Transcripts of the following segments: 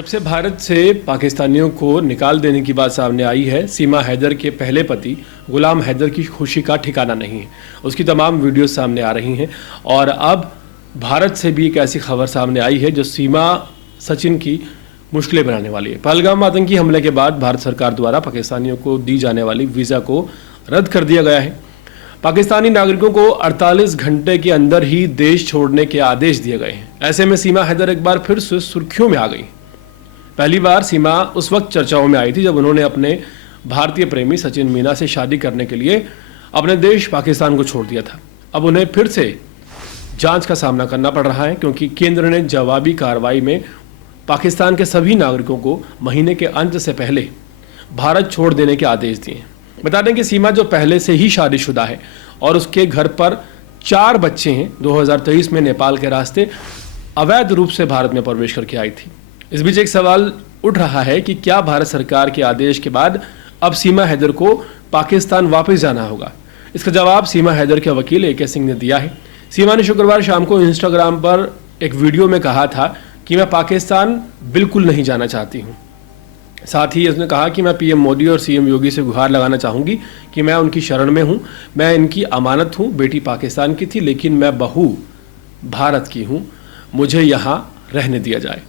जब से भारत से पाकिस्तानियों को निकाल देने की बात सामने आई है, सीमा हैदर के पहले पति गुलाम हैदर की खुशी का ठिकाना नहीं है। उसकी तमाम वीडियोस सामने आ रही हैं और अब भारत से भी एक ऐसी खबर सामने आई है जो सीमा सचिन की मुश्किलें बनाने वाली है। पहलगाम आतंकी हमले के बाद भारत सरकार द्वारा पाकिस्तानियों को दी जाने वाली वीज़ा को रद्द कर दिया गया है। पाकिस्तानी नागरिकों को 48 घंटे के अंदर ही देश छोड़ने के आदेश दिए गए हैं। ऐसे में सीमा हैदर एक बार फिर से सुर्खियों में आ गई। पहली बार सीमा उस वक्त चर्चाओं में आई थी जब उन्होंने अपने भारतीय प्रेमी सचिन मीना से शादी करने के लिए अपने देश पाकिस्तान को छोड़ दिया था। अब उन्हें फिर से जांच का सामना करना पड़ रहा है क्योंकि केंद्र ने जवाबी कार्रवाई में पाकिस्तान के सभी नागरिकों को महीने के अंत से पहले भारत छोड़ देने के आदेश दिए हैं। बता दें कि सीमा जो पहले से ही शादीशुदा है और उसके घर पर 4 बच्चे हैं, 2023 में नेपाल के रास्ते अवैध रूप से भारत में प्रवेश करके आई थी। इस बीच एक सवाल उठ रहा है कि क्या भारत सरकार के आदेश के बाद अब सीमा हैदर को पाकिस्तान वापस जाना होगा। इसका जवाब सीमा हैदर के वकील AK सिंह ने दिया है। सीमा ने शुक्रवार शाम को इंस्टाग्राम पर एक वीडियो में कहा था कि मैं पाकिस्तान बिल्कुल नहीं जाना चाहती हूँ। साथ ही उसने कहा कि मैं PM मोदी और CM योगी से गुहार लगाना चाहूँगी कि मैं उनकी शरण में हूँ, मैं इनकी अमानत हूँ। बेटी पाकिस्तान की थी लेकिन मैं बहू भारत की हूँ, मुझे यहाँ रहने दिया जाए।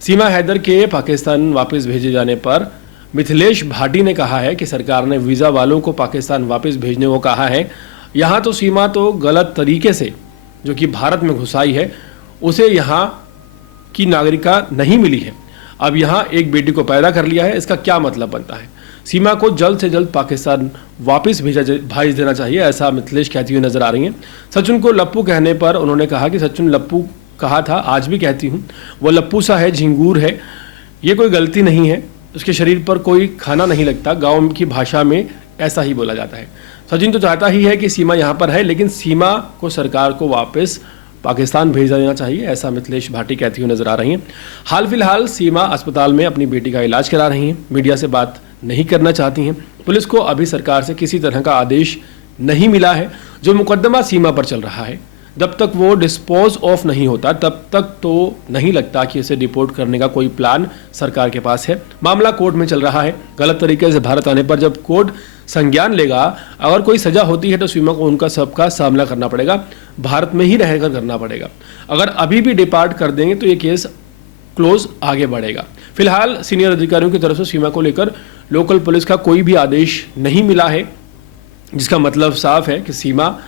सीमा हैदर के पाकिस्तान वापस भेजे जाने पर मिथिलेश भाटी ने कहा है कि सरकार ने वीज़ा वालों को पाकिस्तान वापस भेजने को कहा है। यहाँ तो सीमा तो गलत तरीके से जो कि भारत में घुसाई है, उसे यहाँ की नागरिकता नहीं मिली है। अब यहाँ एक बेटी को पैदा कर लिया है, इसका क्या मतलब बनता है। सीमा को जल्द से जल्द पाकिस्तान वापस भेज देना चाहिए, ऐसा मिथिलेश कहती हुई नजर आ रही हैं। सचिन को लप्पू कहने पर उन्होंने कहा कि सचिन लप्पू कहा था, आज भी कहती हूँ, वो लप्पू सा है, झिंगूर है, ये कोई गलती नहीं है, उसके शरीर पर कोई खाना नहीं लगता। गाँव की भाषा में ऐसा ही बोला जाता है। सचिन तो चाहता ही है कि सीमा यहाँ पर है, लेकिन सीमा को सरकार को वापस पाकिस्तान भेज देना चाहिए, ऐसा मिथिलेश भाटी कहती हुई नजर आ रही हैं। हाल फिलहाल सीमा अस्पताल में अपनी बेटी का इलाज करा रही हैं, मीडिया से बात नहीं करना चाहती हैं। पुलिस को अभी सरकार से किसी तरह का आदेश नहीं मिला है। जो मुकदमा सीमा पर चल रहा है, जब तक वो डिस्पोज ऑफ नहीं होता तब तक तो नहीं लगता कि उसे डिपोर्ट करने का कोई प्लान सरकार के पास है। मामला कोर्ट में चल रहा है। गलत तरीके से भारत आने पर जब कोर्ट संज्ञान लेगा, अगर कोई सजा होती है तो सीमा को उनका सबका सामना करना पड़ेगा, भारत में ही रहकर करना पड़ेगा। अगर अभी भी डिपार्ट कर देंगे तो ये केस क्लोज आगे बढ़ेगा। फिलहाल सीनियर अधिकारियों की तरफ से सीमा को लेकर लोकल पुलिस का कोई भी आदेश नहीं मिला है, जिसका मतलब साफ है कि सीमा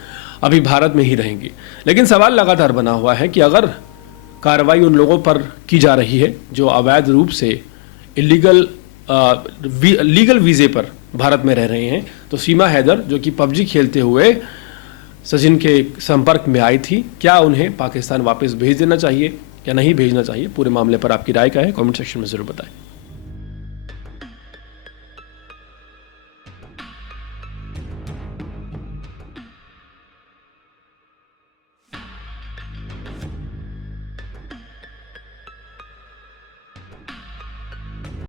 अभी भारत में ही रहेंगी। लेकिन सवाल लगातार बना हुआ है कि अगर कार्रवाई उन लोगों पर की जा रही है जो अवैध रूप से लीगल वीज़े पर भारत में रह रहे हैं, तो सीमा हैदर जो कि PUBG खेलते हुए सचिन के संपर्क में आई थी, क्या उन्हें पाकिस्तान वापस भेज देना चाहिए या नहीं भेजना चाहिए? पूरे मामले पर आपकी राय क्या है? कमेंट सेक्शन में ज़रूर बताएं।